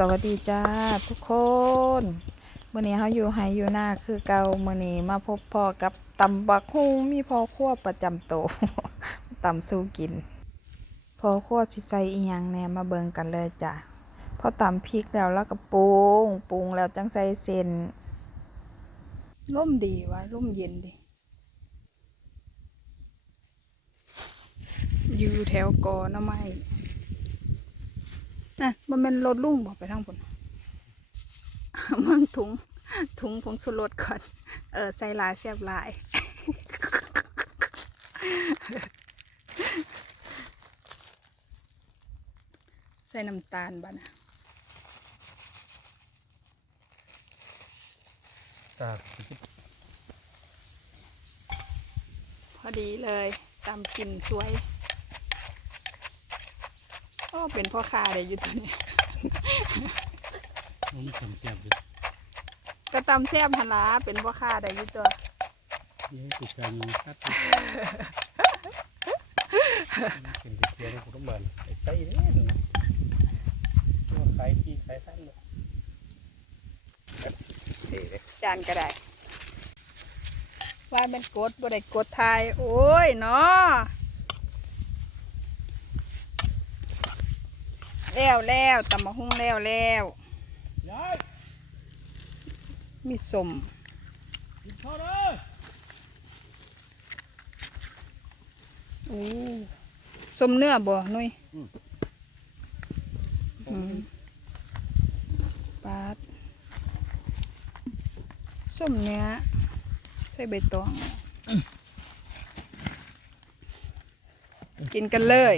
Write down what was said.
สวัสดีจ้าทุกคนมื่อนี้เขาอยู่ไฮอยู่หน้าคือเก่ามื่อนี้มาพบพ่อกับตำบักฮุงมีพ่อครัวประจำโตวตำสู้กินพ่อครัวสิใส่อีหยังแน่มาเบิ่งกันเลยจ้ะพอตำพริกแล้วแล้วก็ปรุงปรุงแล้วจังใส่เส้นร่มดีวะร่มเย็นดีอยู่แถวกอหน้ำไม้ น่ะมันเป็นรถลุ่งบอกไปทางบนเมืองถุง ถุงผงสุรสก่อน เออใส่หลายแซ่บหลายใส่น้ำตาลบ้านะตาพอดีเลยตามกลิ่นสวย ก็เป็นพ่อค้าเลยอยู่ตัวนี้ผมจำแซ่บเลยก็ตำแซ่บพนลาเป็นพ่อค้าได้อยู่ตัวนี่ให้ติดการคัดเป็นเทียนของทุกมันไอ้ไส้เนี่ยตัวขายที่ขายท่านเลยเท่เลยจานก็ได้ว่าเป็นกดบ่ได้กดทาย โอ้ยเนาะ แล้วแล้วตำมะฮุ่งแล้วแล้วมีสมโอ้สมเนื้อบ่นุ้ยปาดสมเนื้อใส่ใบตอง กินกันเลย